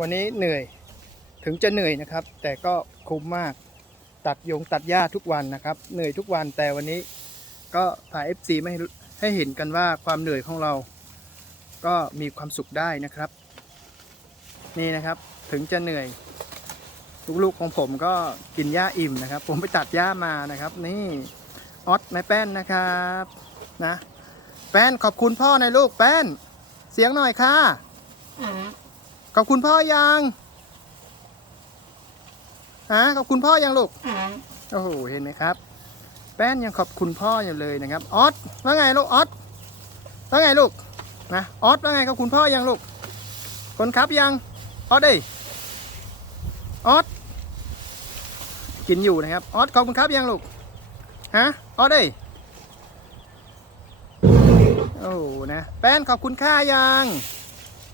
วันนี้เหนื่อยถึงจะเหนื่อยนะครับ แต่ก็คุ้มมากตัดยงตัดหญ้าทุกวันนะครับ เหนื่อยทุกวันแต่วันนี้ก็ถ่าย FC ไม่ให้เห็นกันว่าความเหนื่อยของเรา ก็มีความสุขได้นะครับ นี่นะครับถึงจะเหนื่อยลูกๆของผมก็กินหญ้าอิ่มนะครับ ผมไปตัดหญ้ามานะครับ นี่ออสแม่แป้นนะครับนะ แป้นขอบคุณพ่อหน่อยลูกแป้น เสียงหน่อยค่ะ ขอบคุณพ่อยังฮะขอบคุณพ่อยังลูกโอ้โหเห็นไหมครับ แป้นยังขอบคุณพ่ออยู่เลยนะครับออสว่าไงลูกออสว่าไงลูกนะออสว่าไงขอบคุณพ่อยังลูก คนครับยังออสเด้ยออสกินอยู่นะครับออสขอบคุณครับยังลูกฮะออสเด้ยโอ้โหนะแป้นขอบคุณค่ายัง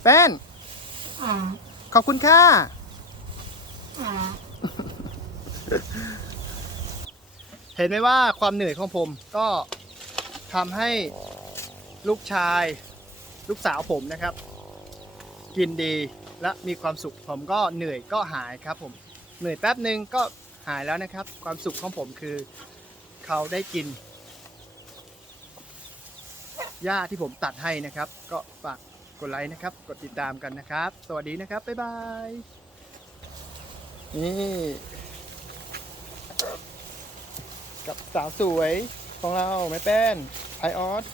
แป้น ขอบคุณค่ะ เห็นไหมว่าความเหนื่อยของผมก็ทำให้ลูกชาย ลูกสาวผมนะครับ กินดีและมีความสุขผมก็เหนื่อยก็หายครับ ผมเหนื่อยแป๊บหนึ่งก็หายแล้วนะครับ ความสุขของผมคือเขาได้กินหญ้าที่ผมตัดให้นะครับ ก็ฝาก กดไลค์นะครับ กดติดตามกันนะครับ สวัสดีนะครับ บ๊ายบาย นี่ กับสาวสวยของเราแม่แป้นไอออส